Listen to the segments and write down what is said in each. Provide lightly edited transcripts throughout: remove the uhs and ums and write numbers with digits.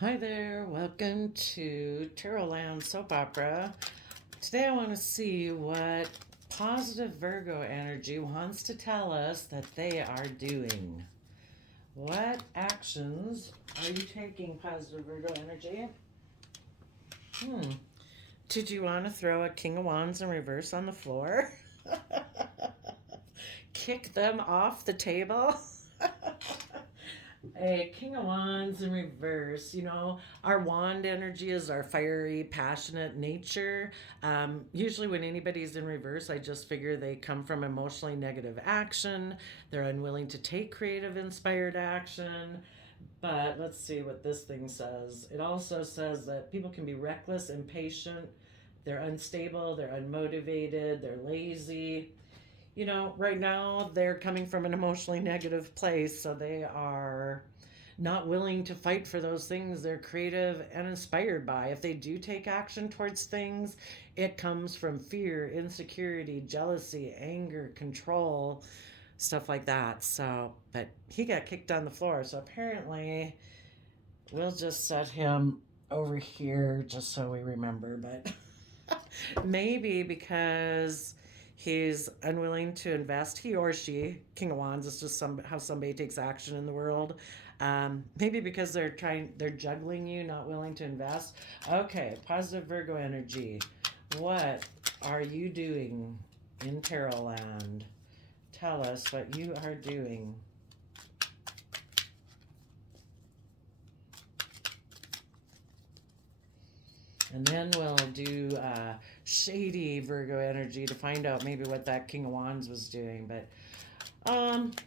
Hi there, welcome to Tarotland Soap Opera. Today I want to see what positive Virgo energy wants to tell us that they are doing. What actions are you taking, positive Virgo energy? Hmm. Did you want to throw a King of Wands in reverse on the floor? Kick them off the table? A King of Wands in reverse. Our wand energy is our fiery, passionate nature. Usually, when anybody's in reverse, I just figure they come from emotionally negative action. They're unwilling to take creative, inspired action. But let's see what this thing says. It also says that people can be reckless, impatient, they're unstable, they're unmotivated, they're lazy. Right now they're coming from an emotionally negative place, so they are not willing to fight for those things they're creative and inspired by. If they do take action towards things, it comes from fear, insecurity, jealousy, anger, control, stuff like that. So, but he got kicked on the floor, so apparently we'll just set him over here just so we remember. But maybe because he's unwilling to invest, he or she, King of Wands is just how somebody takes action in the world. Maybe because they're juggling you, not willing to invest. Okay, positive Virgo energy. What are you doing in Tarot Land? Tell us what you are doing. And then we'll do shady Virgo energy to find out maybe what that King of Wands was doing. But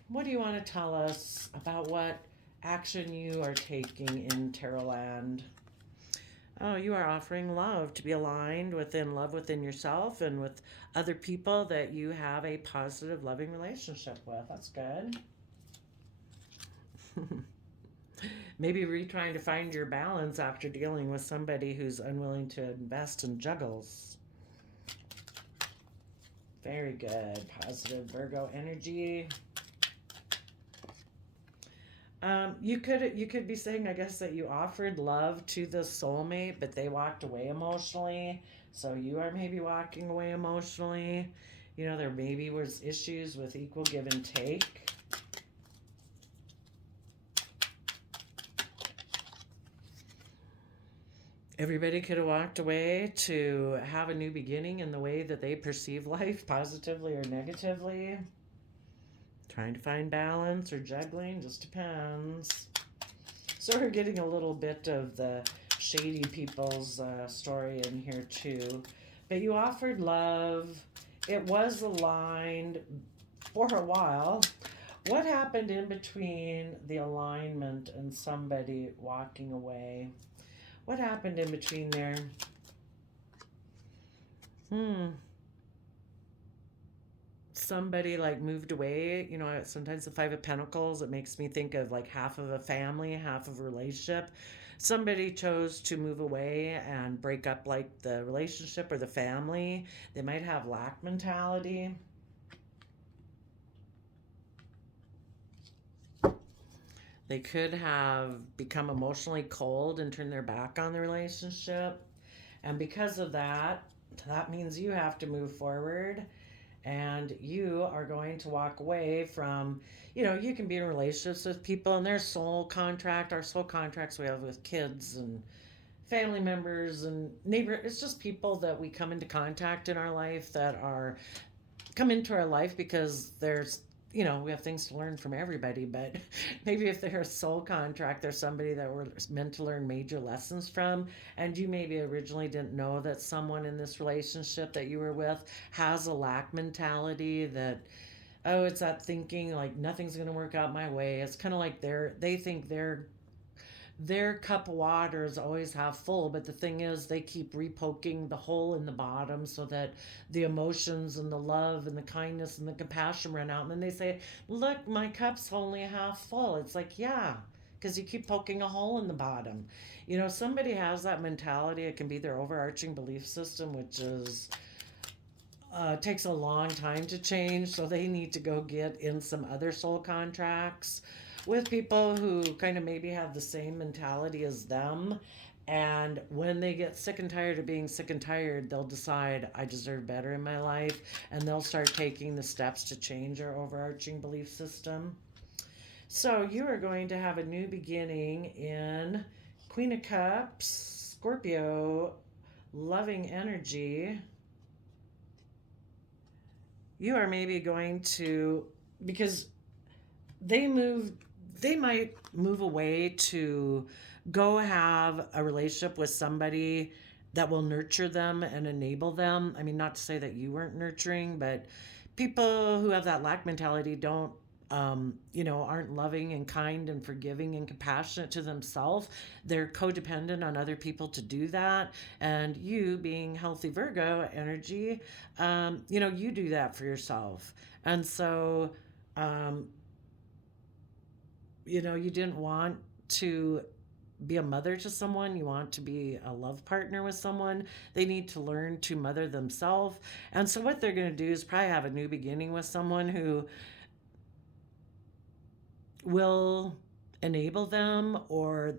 what do you want to tell us about what action you are taking in Tarot Land? Oh, you are offering love, to be aligned within love within yourself and with other people that you have a positive, loving relationship with. That's good. Maybe you're trying to find your balance after dealing with somebody who's unwilling to invest and juggles. Very good. Positive Virgo energy. You could be saying, I guess, that you offered love to the soulmate, but they walked away emotionally. So you are maybe walking away emotionally. There maybe was issues with equal give and take. Everybody could have walked away to have a new beginning in the way that they perceive life, positively or negatively. Trying to find balance or juggling, just depends. So we're getting a little bit of the shady people's story in here too. But you offered love. It was aligned for a while. What happened in between the alignment and somebody walking away? What happened in between there? Hmm. Somebody like moved away. Sometimes the Five of Pentacles, it makes me think of like half of a family, half of a relationship. Somebody chose to move away and break up like the relationship or the family. They might have lack mentality. They could have become emotionally cold and turned their back on the relationship. And because of that, that means you have to move forward and you are going to walk away from, you can be in relationships with people and their soul contract, our soul contracts we have with kids and family members and neighbor. It's just people that we come into contact in our life that are come into our life because we have things to learn from everybody, but maybe if they're a soul contract, there's somebody that we're meant to learn major lessons from, and you maybe originally didn't know that someone in this relationship that you were with has a lack mentality that, oh, it's that thinking like nothing's going to work out my way. It's kind of like they think their cup of water is always half full, but the thing is they keep repoking the hole in the bottom so that the emotions and the love and the kindness and the compassion run out, and then they say, look, my cup's only half full. It's like, yeah, because you keep poking a hole in the bottom. Somebody has that mentality. It can be their overarching belief system, which is takes a long time to change, so they need to go get in some other soul contracts. with people who kind of maybe have the same mentality as them. And when they get sick and tired of being sick and tired, they'll decide, I deserve better in my life. And they'll start taking the steps to change our overarching belief system. So you are going to have a new beginning in Queen of Cups, Scorpio, loving energy. You are maybe going to, because they move, they might move away to go have a relationship with somebody that will nurture them and enable them. I mean, not to say that you weren't nurturing, but people who have that lack mentality don't, aren't loving and kind and forgiving and compassionate to themselves. They're codependent on other people to do that. And you, being healthy Virgo energy, you do that for yourself. And so, um, you didn't want to be a mother to someone, you want to be a love partner with someone, they need to learn to mother themselves. And so, what they're going to do is probably have a new beginning with someone who will enable them, or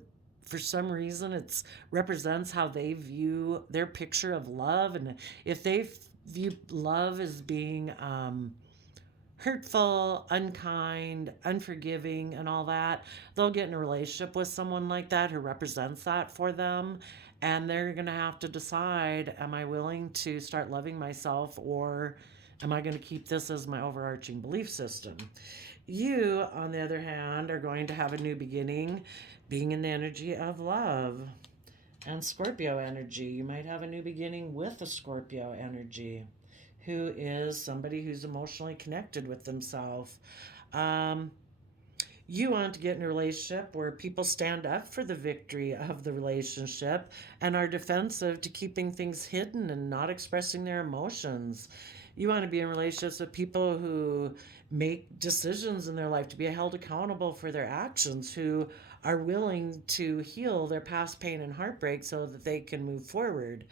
for some reason it's represents how they view their picture of love. And if they view love as being hurtful, unkind, unforgiving, and all that, they'll get in a relationship with someone like that who represents that for them. And they're going to have to decide, am I willing to start loving myself, or am I going to keep this as my overarching belief system? You, on the other hand, are going to have a new beginning being in the energy of love and Scorpio energy. You might have a new beginning with a Scorpio energy, who is somebody who's emotionally connected with themselves. Um, you want to get in a relationship where people stand up for the victory of the relationship and are defensive to keeping things hidden and not expressing their emotions. You want to be in relationships with people who make decisions in their life to be held accountable for their actions, who are willing to heal their past pain and heartbreak so that they can move forward.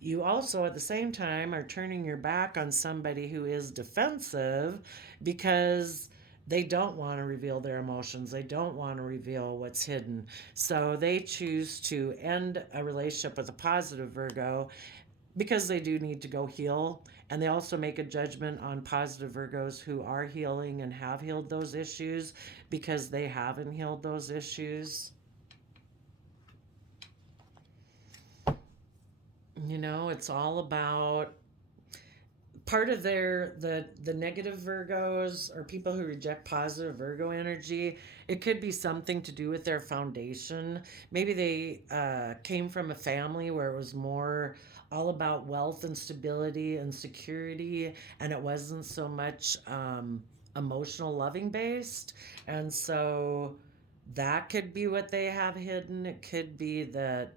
You also, at the same time, are turning your back on somebody who is defensive because they don't want to reveal their emotions. They don't want to reveal what's hidden. So they choose to end a relationship with a positive Virgo because they do need to go heal. And they also make a judgment on positive Virgos who are healing and have healed those issues because they haven't healed those issues. It's all about part of the negative Virgos, or people who reject positive Virgo energy. It could be something to do with their foundation. Maybe they came from a family where it was more all about wealth and stability and security, and it wasn't so much emotional loving based. And so that could be what they have hidden. It could be that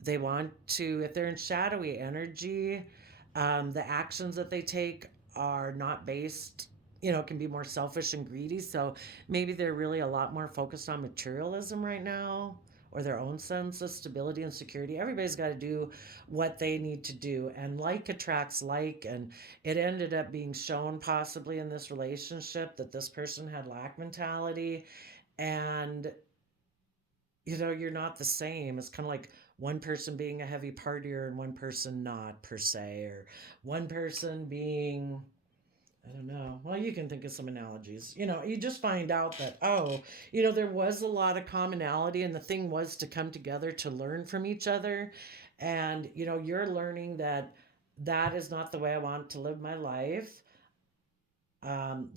they want to, if they're in shadowy energy, the actions that they take are not based, can be more selfish and greedy. So maybe they're really a lot more focused on materialism right now, or their own sense of stability and security. Everybody's got to do what they need to do, and like attracts like. And it ended up being shown possibly in this relationship that this person had lack mentality. And you're not the same. It's kind of like one person being a heavy partier and one person not, per se, or one person being, I don't know. Well, you can think of some analogies. You just find out that, oh, there was a lot of commonality, and the thing was to come together to learn from each other. And, you're learning that that is not the way I want to live my life.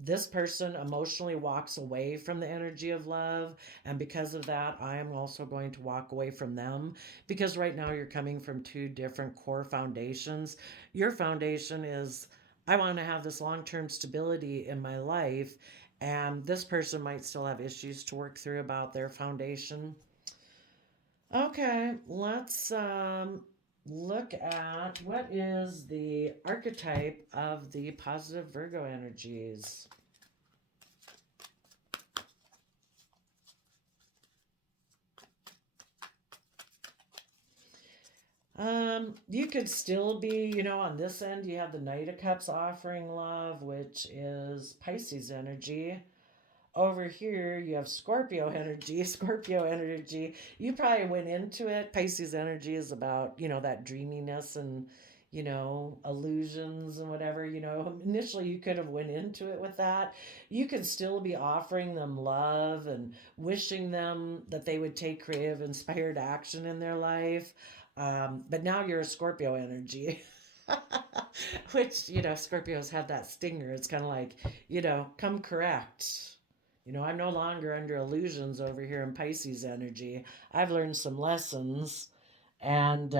This person emotionally walks away from the energy of love, and because of that, I am also going to walk away from them, because right now you're coming from two different core foundations. Your foundation is, I want to have this long-term stability in my life, and this person might still have issues to work through about their foundation. Okay, let's look at what is the archetype of the positive Virgo energies. You could still be, on this end, you have the Knight of Cups offering love, which is Pisces energy. Over here, you have Scorpio energy. Scorpio energy, you probably went into it. Pisces energy is about, that dreaminess and, illusions and whatever. Initially you could have went into it with that. You could still be offering them love and wishing them that they would take creative, inspired action in their life. But now you're a Scorpio energy. Which, Scorpios have that stinger. It's kind of like, come correct. I'm no longer under illusions over here in Pisces energy. I've learned some lessons. And,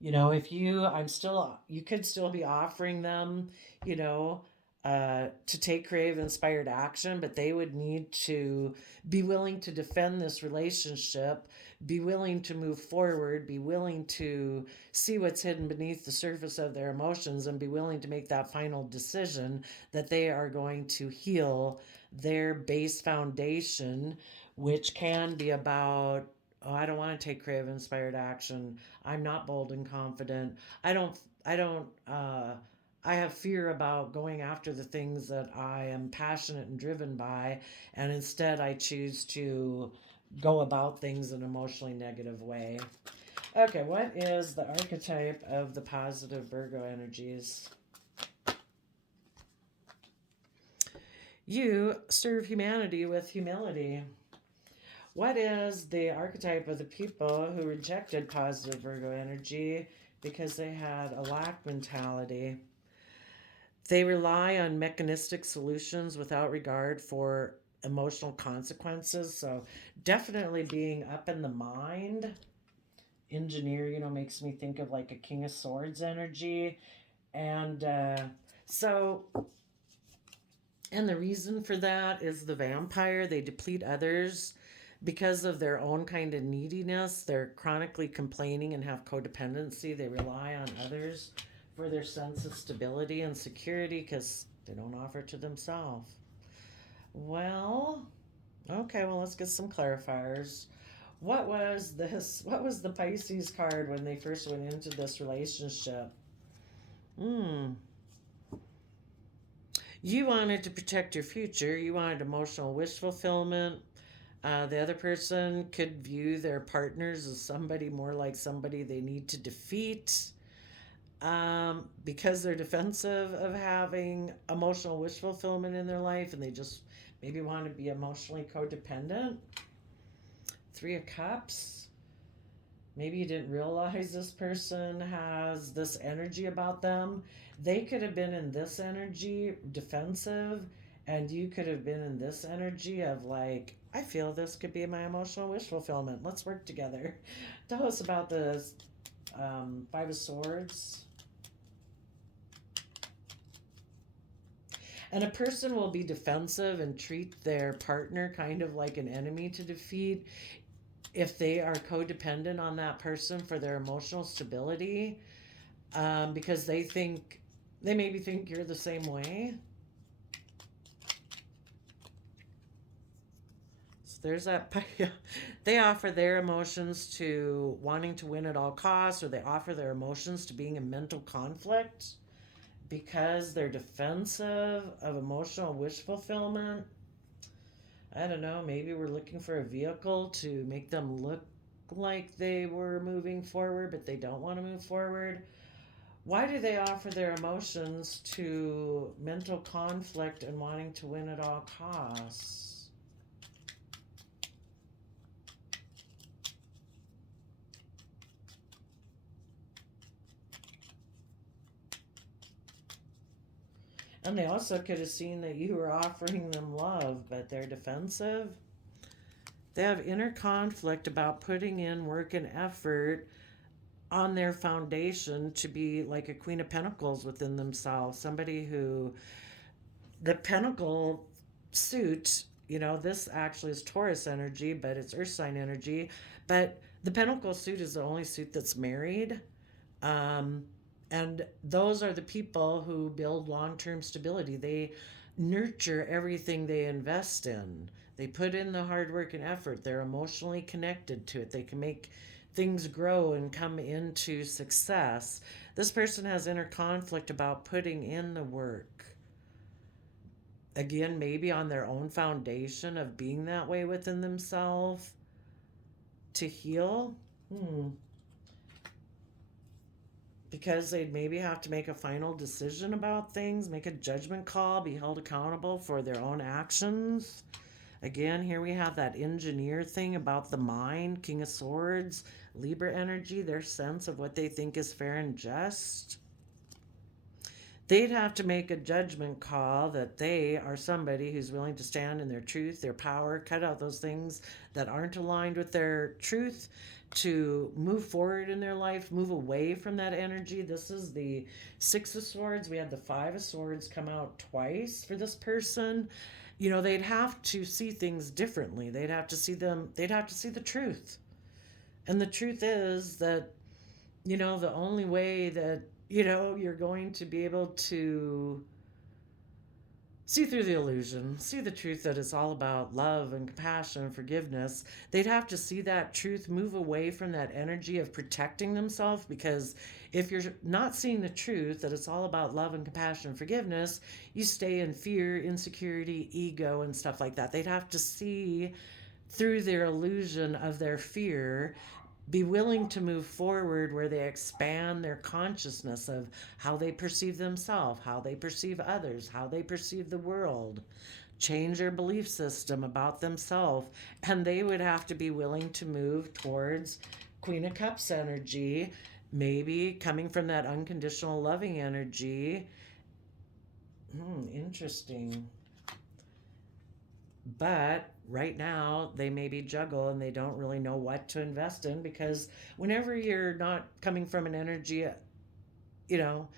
if you could still be offering them, you know, to take creative, inspired action, but they would need to be willing to defend this relationship, be willing to move forward, be willing to see what's hidden beneath the surface of their emotions, and be willing to make that final decision that they are going to heal their base foundation, which can be about, oh, I don't want to take creative, inspired action. I'm not bold and confident. I have fear about going after the things that I am passionate and driven by, and instead I choose to go about things in an emotionally negative way. Okay, what is the archetype of the positive Virgo energies? You serve humanity with humility. What is the archetype of the people who rejected positive Virgo energy because they had a lack mentality? They rely on mechanistic solutions without regard for emotional consequences. So, definitely being up in the mind. Engineer, makes me think of like a King of Swords energy. And so, and the reason for that is the vampire. They deplete others because of their own kind of neediness. They're chronically complaining and have codependency. They rely on others for their sense of stability and security because they don't offer to themselves. Well, okay, well, let's get some clarifiers. What was this? What was the Pisces card when they first went into this relationship? You wanted to protect your future. You wanted emotional wish fulfillment. The other person could view their partners as somebody more like somebody they need to defeat, because they're defensive of having emotional wish fulfillment in their life, and they just maybe want to be emotionally codependent. Three of Cups. Maybe you didn't realize this person has this energy about them. They could have been in this energy, defensive, and you could have been in this energy of like, I feel this could be my emotional wish fulfillment. Let's work together. Tell us about the Five of Swords. And a person will be defensive and treat their partner kind of like an enemy to defeat if they are codependent on that person for their emotional stability, because they maybe think you're the same way. So there's that. They offer their emotions to wanting to win at all costs, or they offer their emotions to being in mental conflict because they're defensive of emotional wish fulfillment. I don't know, maybe we're looking for a vehicle to make them look like they were moving forward, but they don't want to move forward. Why do they offer their emotions to mental conflict and wanting to win at all costs? And they also could have seen that you were offering them love, but they're defensive. They have inner conflict about putting in work and effort on their foundation to be like a Queen of Pentacles within themselves. Somebody who, the Pentacle suit, this actually is Taurus energy, but it's Earth sign energy. But the Pentacle suit is the only suit that's married. Um, and those are the people who build long term stability. They nurture everything they invest in. They put in the hard work and effort. They're emotionally connected to it. They can make things grow and come into success. This person has inner conflict about putting in the work. again, maybe on their own foundation of being that way within themselves to heal. Hmm. Because they'd maybe have to make a final decision about things, make a judgment call, be held accountable for their own actions. Again, here we have that engineer thing about the mind, King of Swords, Libra energy, their sense of what they think is fair and just. They'd have to make a judgment call that they are somebody who's willing to stand in their truth, their power, cut out those things that aren't aligned with their truth, to move forward in their life, move away from that energy. This is the Six of Swords. We had the Five of Swords come out twice for this person. You know, they'd have to see things differently. They'd have to see the truth. And the truth is that, you know, the only way that, you know, you're going to be able to see through the illusion, see the truth that it's all about love and compassion and forgiveness. They'd have to see that truth, move away from that energy of protecting themselves, because if you're not seeing the truth that it's all about love and compassion and forgiveness, you stay in fear, insecurity, ego, and stuff like that. They'd have to see through their illusion of their fear, be willing to move forward where they expand their consciousness of how they perceive themselves, how they perceive others, how they perceive the world, change their belief system about themselves. And they would have to be willing to move towards Queen of Cups energy, maybe coming from that unconditional loving energy. Interesting. But right now, they maybe juggle and they don't really know what to invest in, because whenever you're not coming from an energy, you know,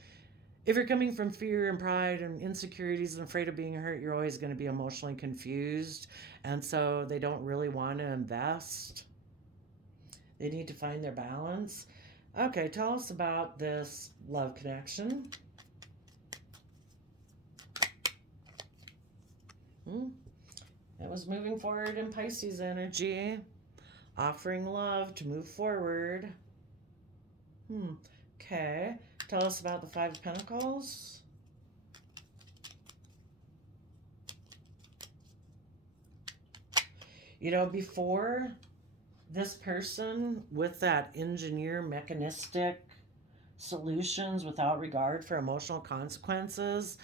if you're coming from fear and pride and insecurities and afraid of being hurt, you're always going to be emotionally confused. And so they don't really want to invest. They need to find their balance. Okay, tell us about this love connection. It was moving forward in Pisces energy, offering love to move forward. Okay. Tell us about the Five of Pentacles. You know, before this person with that engineer mechanistic solutions without regard for emotional consequences,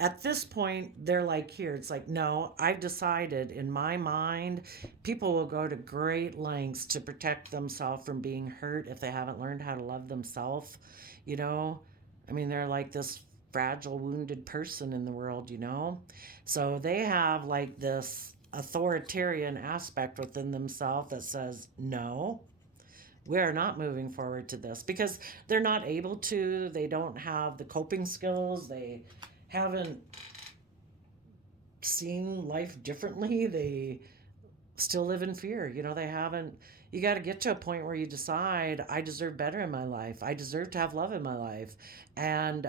at this point, they're like, here, it's like, no, I've decided in my mind, people will go to great lengths to protect themselves from being hurt if they haven't learned how to love themselves. You know, I mean, they're like this fragile, wounded person in the world, you know? So they have like this authoritarian aspect within themselves that says, no, we are not moving forward to this, because they're not able to. They don't have the coping skills. They haven't seen life differently. They still live in fear. You know, they haven't. You got to get to a point where you decide, I deserve better in my life. I deserve to have love in my life. And,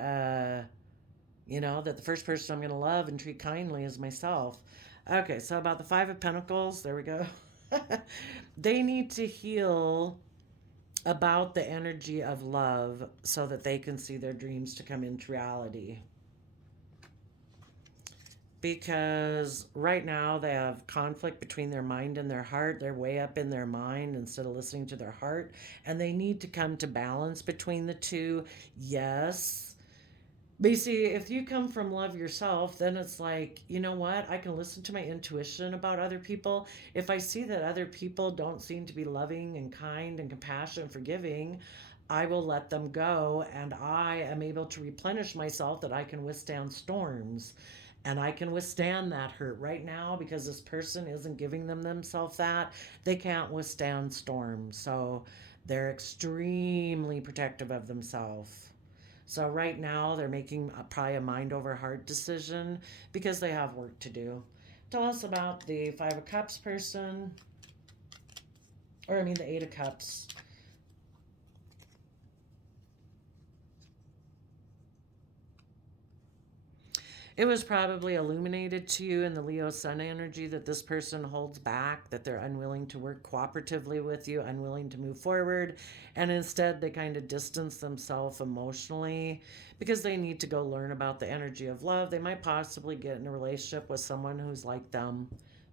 you know, that the first person I'm going to love and treat kindly is myself. Okay, so about the Five of Pentacles, there we go. They need to heal about the energy of love so that they can see their dreams to come into reality. Because right now they have conflict between their mind and their heart. They're way up in their mind instead of listening to their heart. And they need to come to balance between the two. Yes. But you see, if you come from love yourself, then it's like, you know what? I can listen to my intuition about other people. If I see that other people don't seem to be loving and kind and compassionate and forgiving, I will let them go. And I am able to replenish myself, that I can withstand storms. And I can withstand that hurt right now, because this person isn't giving themselves that. They can't withstand storms. So they're extremely protective of themselves. So right now they're making probably a mind over heart decision, because they have work to do. Tell us about the Five of Cups person. Or I mean the Eight of Cups. It was probably illuminated to you in the Leo Sun energy that this person holds back, that they're unwilling to work cooperatively with you, unwilling to move forward, and instead they kind of distance themselves emotionally because they need to go learn about the energy of love. They might possibly get in a relationship with someone who's like them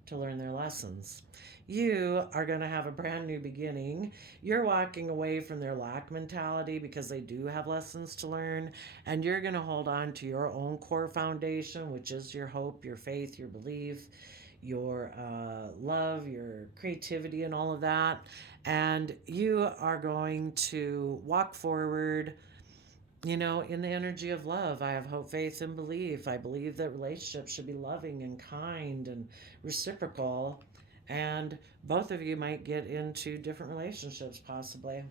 to learn their lessons. You are going to have a brand new beginning. You're walking away from their lack mentality because they do have lessons to learn, and you're going to hold on to your own core foundation, which is your hope, your faith, your belief, your love, your creativity, and all of that. And you are going to walk forward, in the energy of love. I have hope, faith, and belief. I believe that relationships should be loving and kind and reciprocal. And both of you might get into different relationships, possibly.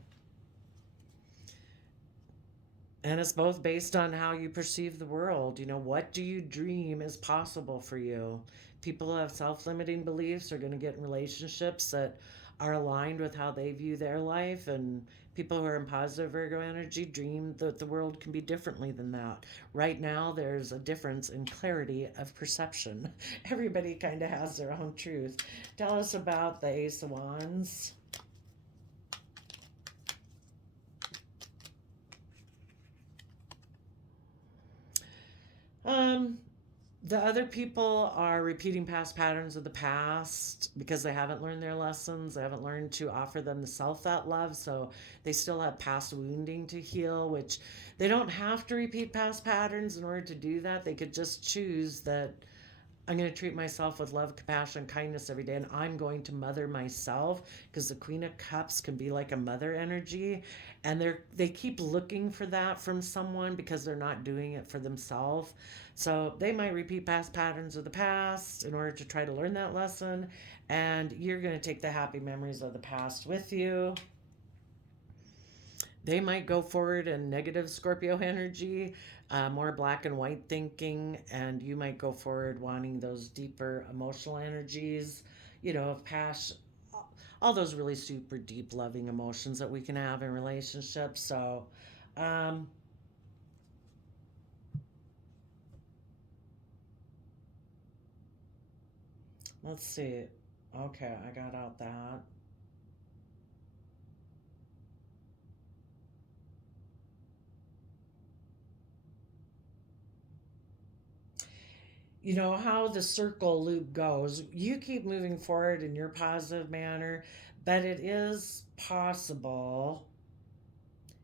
And it's both based on how you perceive the world. What do you dream is possible for you? People who have self limiting beliefs are going to get in relationships that are aligned with how they view their life. And people who are in positive Virgo energy dream that the world can be differently than that. Right now, there's a difference in clarity of perception. Everybody kind of has their own truth. Tell us about the Ace of Wands. Um, the other people are repeating past patterns of the past because they haven't learned their lessons. They haven't learned to offer themselves that love. So they still have past wounding to heal, which they don't have to repeat past patterns in order to do that. They could just choose that I'm going to treat myself with love, compassion, kindness every day, and I'm going to mother myself because the Queen of Cups can be like a mother energy, and they keep looking for that from someone because they're not doing it for themselves. So they might repeat past patterns of the past in order to try to learn that lesson, and you're going to take the happy memories of the past with you. They might go forward in negative Scorpio energy, more black and white thinking, and you might go forward wanting those deeper emotional energies, of past, all those really super deep, loving emotions that we can have in relationships. So, um, let's see. Okay, I got out that. How the circle loop goes. You keep moving forward in your positive manner, but it is possible.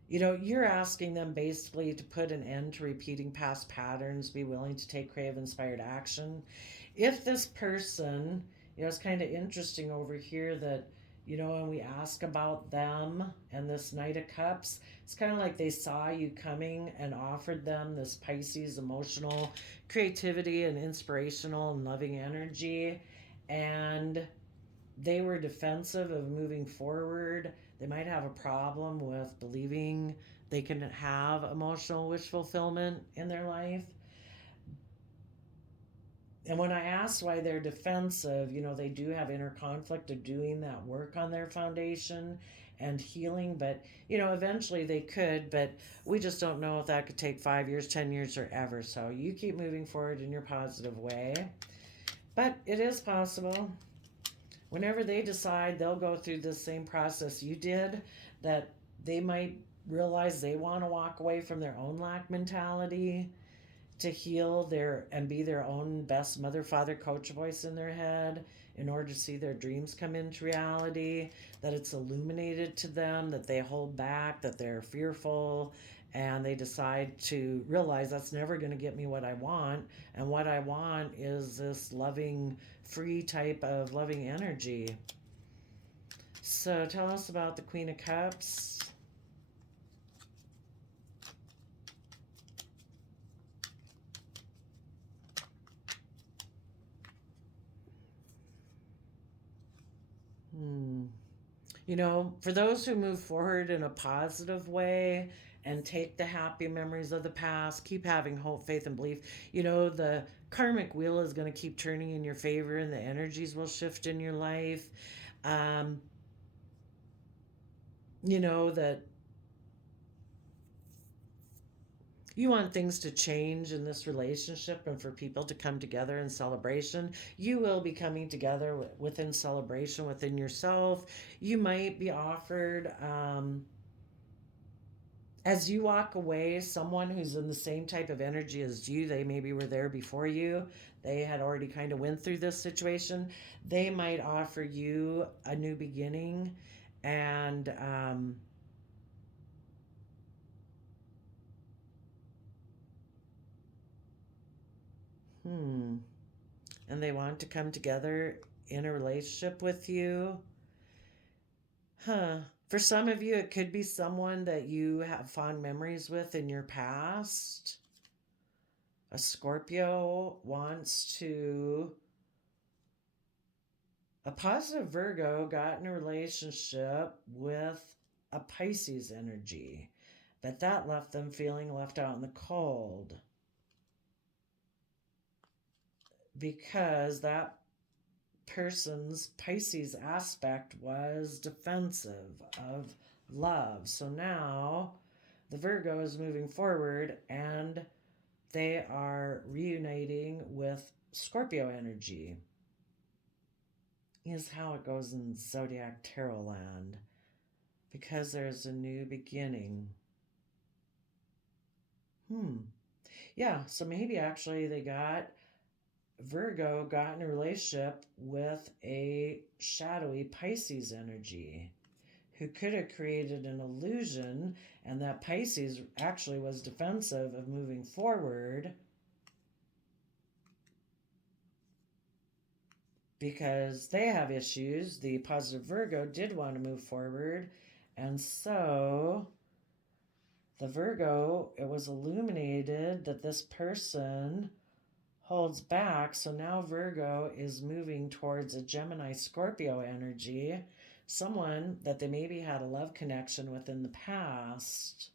You're asking them basically to put an end to repeating past patterns, be willing to take creative inspired action. If this person, it's kind of interesting over here that, when we ask about them and this Knight of Cups, it's kind of like they saw you coming and offered them this Pisces emotional creativity and inspirational and loving energy. And they were defensive of moving forward. They might have a problem with believing they can have emotional wish fulfillment in their life. And when I asked why they're defensive, they do have inner conflict of doing that work on their foundation and healing. But, eventually they could, but we just don't know if that could take 5 years, 10 years, or ever. So you keep moving forward in your positive way. But it is possible. Whenever they decide they'll go through the same process you did, that they might realize they want to walk away from their own lack mentality to heal their and be their own best mother, father, coach voice in their head in order to see their dreams come into reality, that it's illuminated to them, that they hold back, that they're fearful, and they decide to realize that's never going to get me what I want. And what I want is this loving, free type of loving energy. So tell us about the Queen of Cups. For those who move forward in a positive way and take the happy memories of the past, keep having hope, faith, and belief, the karmic wheel is going to keep turning in your favor and the energies will shift in your life. Um, that You want things to change in this relationship and for people to come together in celebration. You will be coming together within celebration within yourself. You might be offered, as you walk away, someone who's in the same type of energy as you, they maybe were there before you, they had already kind of went through this situation, they might offer you a new beginning. And hmm and they want to come together in a relationship with you. Huh. For some of you, it could be someone that you have fond memories with in your past. A Scorpio wants to. A positive Virgo got in a relationship with a Pisces energy, but that left them feeling left out in the cold because that person's Pisces aspect was defensive of love. So now the Virgo is moving forward and they are reuniting with Scorpio energy, is how it goes in zodiac tarot land, because there's a new beginning. Yeah, so maybe actually Virgo got in a relationship with a shadowy Pisces energy who could have created an illusion, and that Pisces actually was defensive of moving forward because they have issues. The positive Virgo did want to move forward, and so the Virgo, it was illuminated that this person holds back. So now Virgo is moving towards a Gemini Scorpio energy, someone that they maybe had a love connection with in the past.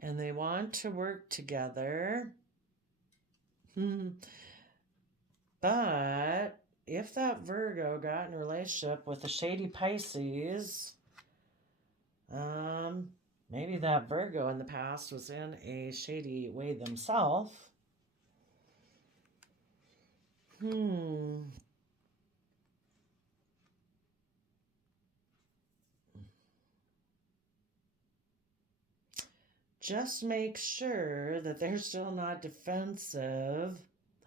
And they want to work together. But if that Virgo got in a relationship with a shady Pisces, maybe that Virgo in the past was in a shady way themselves. Just make sure that they're still not defensive.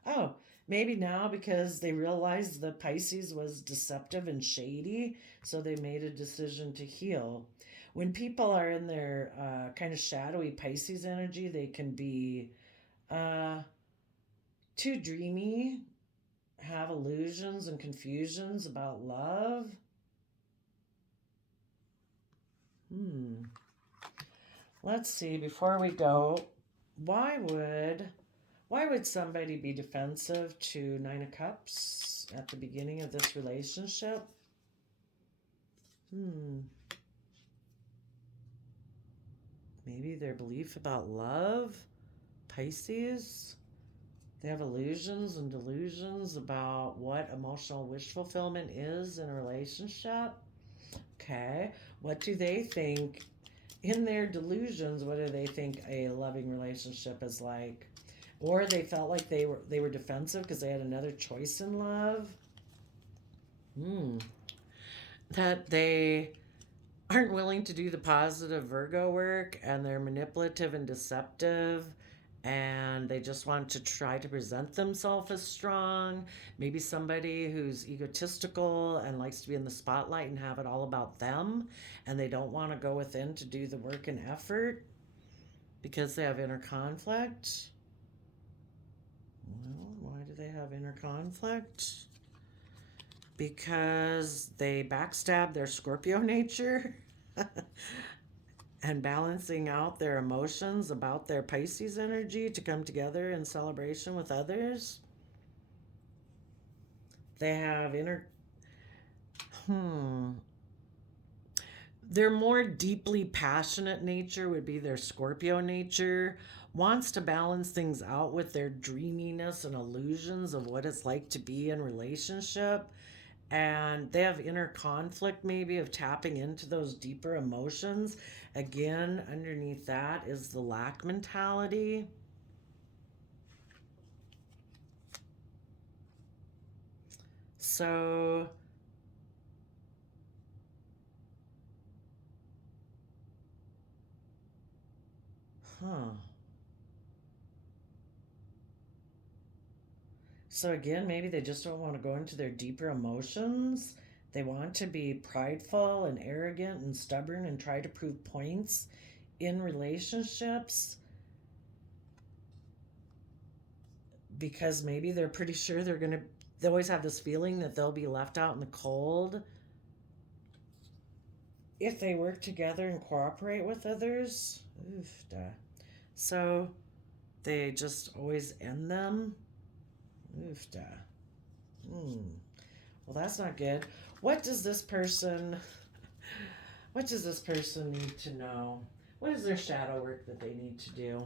Oh, maybe now because they realized the Pisces was deceptive and shady, so they made a decision to heal. When people are in their kind of shadowy Pisces energy, they can be too dreamy, have illusions and confusions about love. Let's see, before we go, why would somebody be defensive to Nine of Cups at the beginning of this relationship? Maybe their belief about love, Pisces. They have illusions and delusions about what emotional wish fulfillment is in a relationship. Okay, what do they think in their delusions? What do they think a loving relationship is like? Or they felt like they were defensive because they had another choice in love. That they aren't willing to do the positive Virgo work, and they're manipulative and deceptive, and they just want to try to present themselves as strong. Maybe somebody who's egotistical and likes to be in the spotlight and have it all about them, and they don't want to go within to do the work and effort because they have inner conflict. Well, why do they have inner conflict? Because they backstab their Scorpio nature and balancing out their emotions about their Pisces energy to come together in celebration with others. They have their more deeply passionate nature would be their Scorpio nature, wants to balance things out with their dreaminess and illusions of what it's like to be in relationship. and they have inner conflict maybe of tapping into those deeper emotions. Again, underneath that is the lack mentality. So, huh. So again, maybe they just don't want to go into their deeper emotions. They want to be prideful and arrogant and stubborn and try to prove points in relationships because maybe they're pretty sure they always have this feeling that they'll be left out in the cold if they work together and cooperate with others. Oof, duh. So they just always end them. Oof, duh. Hmm. Well, that's not good. What does this person what does this person need to know? What is their shadow work that they need to do?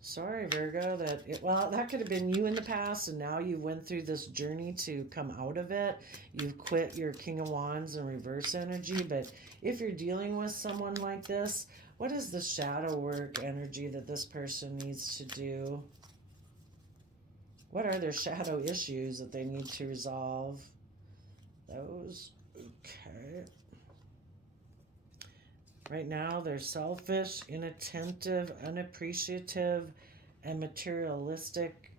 Sorry, Virgo, well, that could have been you in the past, and now you went through this journey to come out of it. You've quit your King of Wands and reverse energy, but if you're dealing with someone like this, what is the shadow work energy that this person needs to do? What are their shadow issues that they need to resolve? Those. Okay. Right now, they're selfish, inattentive, unappreciative, and materialistic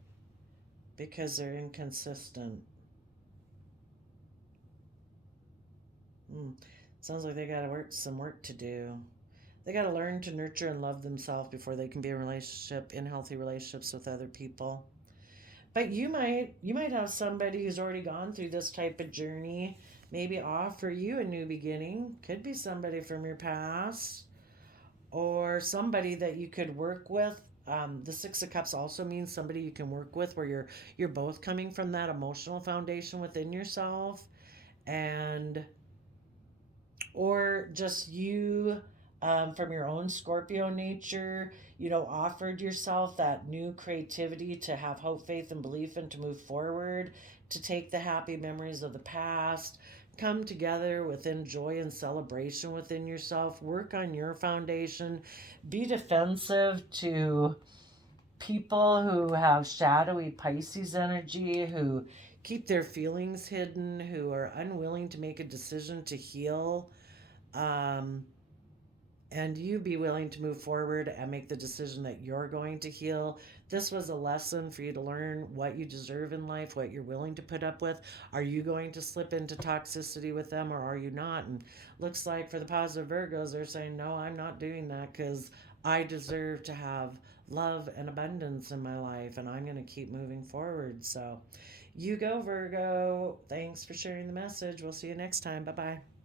because they're inconsistent. Sounds like they got some work to do. They got to learn to nurture and love themselves before they can be in healthy relationships with other people. But you might have somebody who's already gone through this type of journey, maybe offer you a new beginning. Could be somebody from your past or somebody that you could work with. The Six of Cups also means somebody you can work with, where you're both coming from that emotional foundation within yourself, and or just you, from your own Scorpio nature, offered yourself that new creativity to have hope, faith, and belief, and to move forward, to take the happy memories of the past, come together within joy and celebration within yourself, work on your foundation, be defensive to people who have shadowy Pisces energy, who keep their feelings hidden, who are unwilling to make a decision to heal. Um, and you be willing to move forward and make the decision that you're going to heal. This was a lesson for you to learn what you deserve in life, what you're willing to put up with. Are you going to slip into toxicity with them, or are you not? And looks like for the positive Virgos, they're saying, no, I'm not doing that because I deserve to have love and abundance in my life, and I'm going to keep moving forward. So you go, Virgo. Thanks for sharing the message. We'll see you next time. Bye bye.